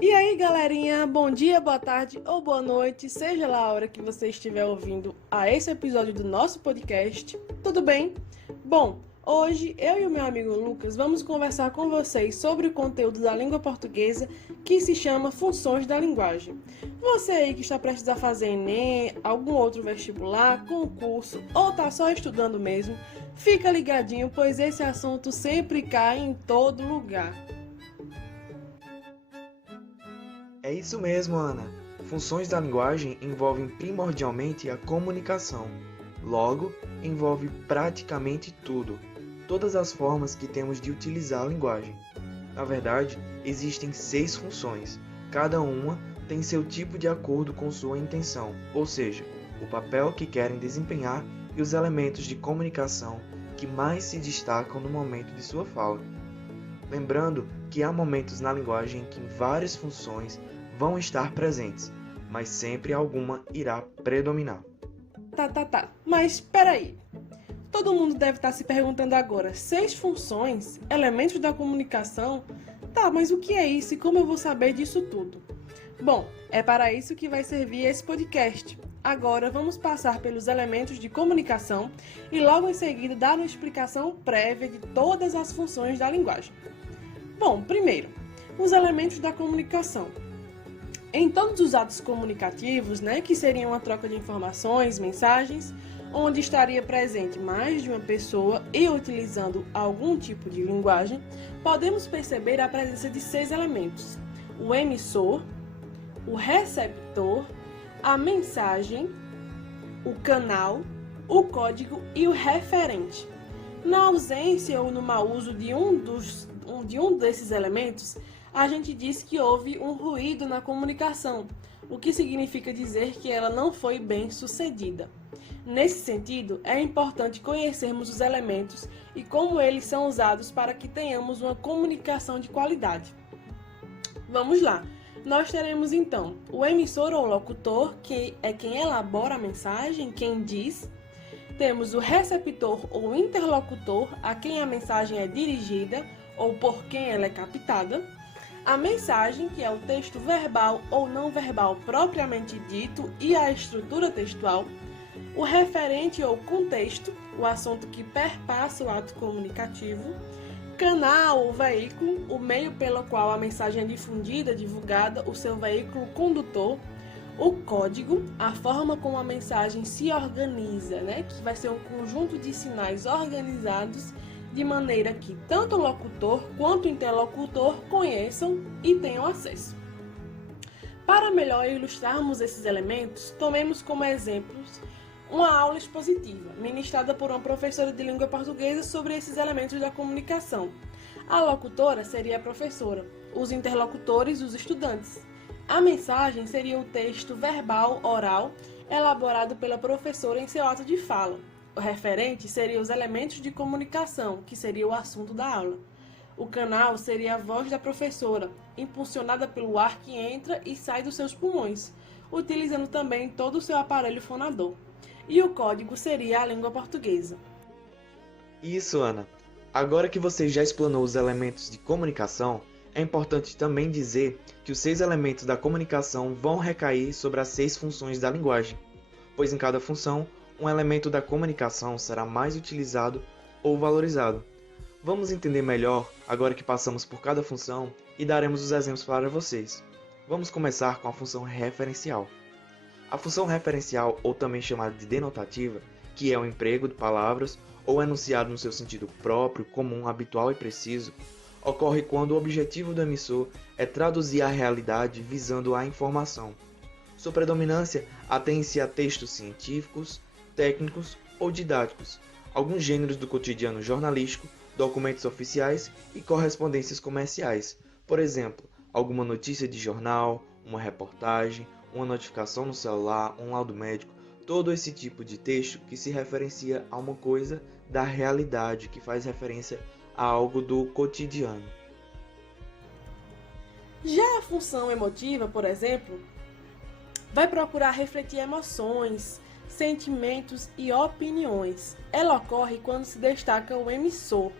E aí, galerinha, bom dia, boa tarde ou boa noite, seja lá a hora que você estiver ouvindo a esse episódio do nosso podcast, tudo bem? Bom, hoje eu e o meu amigo Lucas vamos conversar com vocês sobre o conteúdo da língua portuguesa que se chama Funções da Linguagem. Você aí que está prestes a fazer Enem, algum outro vestibular, concurso ou tá só estudando mesmo, fica ligadinho, pois esse assunto sempre cai em todo lugar. É isso mesmo, Ana. Funções da linguagem envolvem primordialmente a comunicação. Logo, envolve praticamente tudo, todas as formas que temos de utilizar a linguagem. Na verdade, existem 6 funções. Cada uma tem seu tipo de acordo com sua intenção, ou seja, o papel que querem desempenhar e os elementos de comunicação que mais se destacam no momento de sua fala. Lembrando que há momentos na linguagem em que várias funções vão estar presentes, mas sempre alguma irá predominar. Mas espera aí. Todo mundo deve estar se perguntando agora, 6 funções, elementos da comunicação? Tá, mas o que é isso e como eu vou saber disso tudo? Bom, é para isso que vai servir esse podcast. Agora vamos passar pelos elementos de comunicação e logo em seguida dar uma explicação prévia de todas as funções da linguagem. Bom, primeiro, os elementos da comunicação. Em todos os atos comunicativos, que seriam a troca de informações, mensagens, onde estaria presente mais de uma pessoa e utilizando algum tipo de linguagem, podemos perceber a presença de 6 elementos: o emissor, o receptor, a mensagem, o canal, o código e o referente. Na ausência ou no mau uso de um desses elementos, a gente diz que houve um ruído na comunicação, o que significa dizer que ela não foi bem sucedida. Nesse sentido, é importante conhecermos os elementos e como eles são usados para que tenhamos uma comunicação de qualidade. Vamos lá! Nós teremos então o emissor ou locutor, que é quem elabora a mensagem, quem diz. Temos o receptor ou interlocutor, a quem a mensagem é dirigida ou por quem ela é captada. A mensagem, que é o texto verbal ou não verbal propriamente dito e a estrutura textual. O referente ou contexto, o assunto que perpassa o ato comunicativo. Canal ou veículo, o meio pelo qual a mensagem é difundida, divulgada, o seu veículo condutor. O código, a forma como a mensagem se organiza, que vai ser um conjunto de sinais organizados de maneira que tanto o locutor quanto o interlocutor conheçam e tenham acesso. Para melhor ilustrarmos esses elementos, tomemos como exemplos uma aula expositiva, ministrada por uma professora de língua portuguesa sobre esses elementos da comunicação. A locutora seria a professora, os interlocutores, os estudantes. A mensagem seria o texto verbal oral elaborado pela professora em seu ato de fala. O referente seria os elementos de comunicação, que seria o assunto da aula. O canal seria a voz da professora, impulsionada pelo ar que entra e sai dos seus pulmões, utilizando também todo o seu aparelho fonador. E o código seria a língua portuguesa. Isso, Ana. Agora que você já explanou os elementos de comunicação, é importante também dizer que os 6 elementos da comunicação vão recair sobre as 6 funções da linguagem, pois em cada função, um elemento da comunicação será mais utilizado ou valorizado. Vamos entender melhor agora que passamos por cada função e daremos os exemplos para vocês. Vamos começar com a função referencial. A função referencial, ou também chamada de denotativa, que é o emprego de palavras ou enunciado no seu sentido próprio, comum, habitual e preciso, ocorre quando o objetivo do emissor é traduzir a realidade visando a informação. Sua predominância atém-se a textos científicos, técnicos ou didáticos, alguns gêneros do cotidiano jornalístico, documentos oficiais e correspondências comerciais. Por exemplo, alguma notícia de jornal, uma reportagem, uma notificação no celular, um laudo médico, todo esse tipo de texto que se referencia a uma coisa da realidade, que faz referência a algo do cotidiano. Já a função emotiva, por exemplo, vai procurar refletir emoções, sentimentos e opiniões. Ela ocorre quando se destaca o emissor.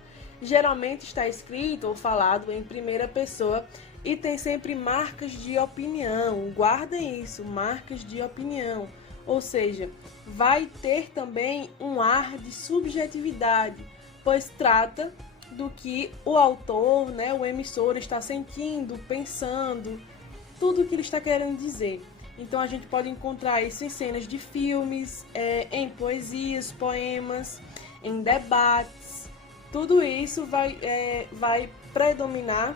Geralmente está escrito ou falado em primeira pessoa E tem sempre marcas de opinião, guardem isso, marcas de opinião. Ou seja, vai ter também um ar de subjetividade, pois trata do que o autor, né, o emissor está sentindo, pensando, tudo o que ele está querendo dizer. Então a gente pode encontrar isso em cenas de filmes, em poesias, poemas, em debates. Tudo isso vai predominar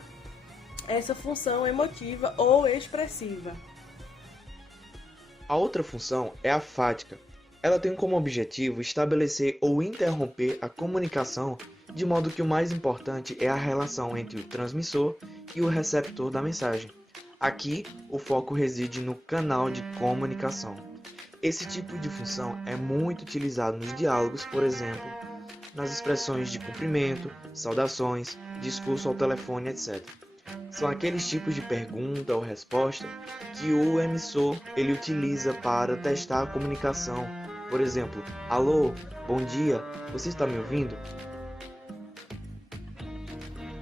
essa função emotiva ou expressiva. A outra função é a fática. Ela tem como objetivo estabelecer ou interromper a comunicação, de modo que o mais importante é a relação entre o transmissor e o receptor da mensagem. Aqui, o foco reside no canal de comunicação. Esse tipo de função é muito utilizado nos diálogos, por exemplo, nas expressões de cumprimento, saudações, discurso ao telefone, etc. São aqueles tipos de pergunta ou resposta que o emissor ele utiliza para testar a comunicação. Por exemplo, alô, bom dia, você está me ouvindo?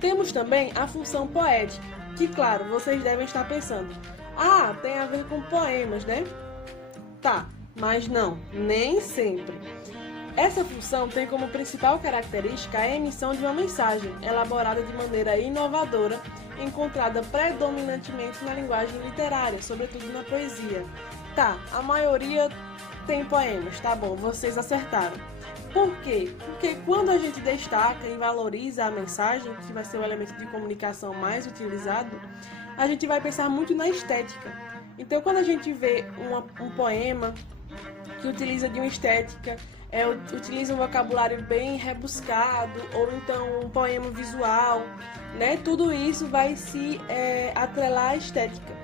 Temos também a função poética, que claro, vocês devem estar pensando, tem a ver com poemas, né? Tá, mas não, nem sempre. Essa função tem como principal característica a emissão de uma mensagem, elaborada de maneira inovadora, encontrada predominantemente na linguagem literária, sobretudo na poesia. Tá, a maioria tem poemas, tá bom, vocês acertaram. Por quê? Porque quando a gente destaca e valoriza a mensagem, que vai ser o elemento de comunicação mais utilizado, a gente vai pensar muito na estética. Então, quando a gente vê um poema que utiliza de uma estética, utiliza um vocabulário bem rebuscado, ou então um poema visual, né? Tudo isso vai se atrelar à estética.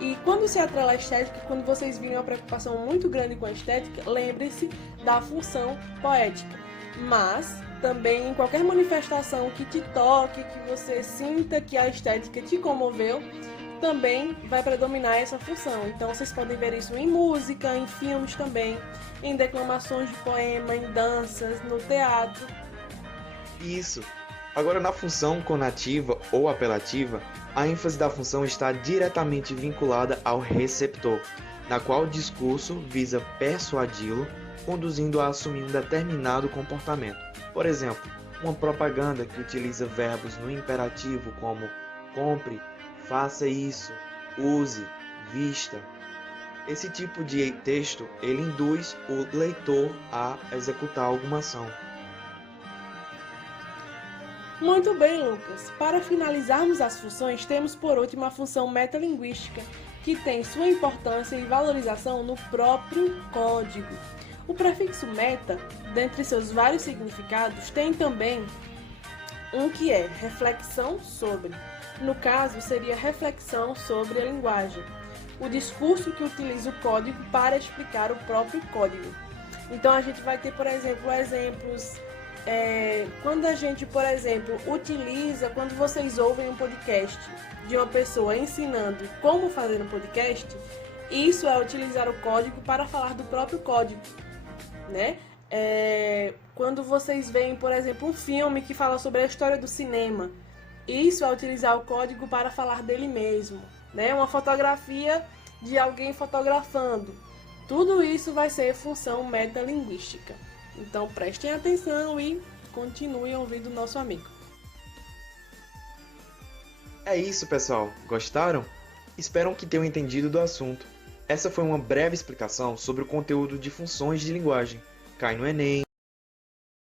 E quando se atrela à estética, quando vocês virem uma preocupação muito grande com a estética, lembre-se da função poética. Mas também em qualquer manifestação que te toque, que você sinta que a estética te comoveu, também vai predominar essa função. Então vocês podem ver isso em música, em filmes também, em declamações de poema, em danças, no teatro. Isso. Agora, na função conativa ou apelativa, a ênfase da função está diretamente vinculada ao receptor, na qual o discurso visa persuadi-lo, conduzindo a assumir um determinado comportamento. Por exemplo, uma propaganda que utiliza verbos no imperativo como compre, faça isso, use, vista. Esse tipo de texto, ele induz o leitor a executar alguma ação. Muito bem, Lucas. Para finalizarmos as funções, temos por último a função metalinguística, que tem sua importância e valorização no próprio código. O prefixo meta, dentre seus vários significados, tem também um que é reflexão sobre. No caso, seria reflexão sobre a linguagem. O discurso que utiliza o código para explicar o próprio código. Então, a gente vai ter, por exemplo, exemplos. Quando a gente, por exemplo, quando vocês ouvem um podcast de uma pessoa ensinando como fazer um podcast, isso é utilizar o código para falar do próprio código, né? Quando vocês veem, por exemplo, um filme que fala sobre a história do cinema, isso é utilizar o código para falar dele mesmo, né? Uma fotografia de alguém fotografando. Tudo isso vai ser função metalinguística. Então prestem atenção e continuem ouvindo o nosso amigo. É isso, pessoal. Gostaram? Espero que tenham entendido do assunto. Essa foi uma breve explicação sobre o conteúdo de funções de linguagem. Cai no Enem.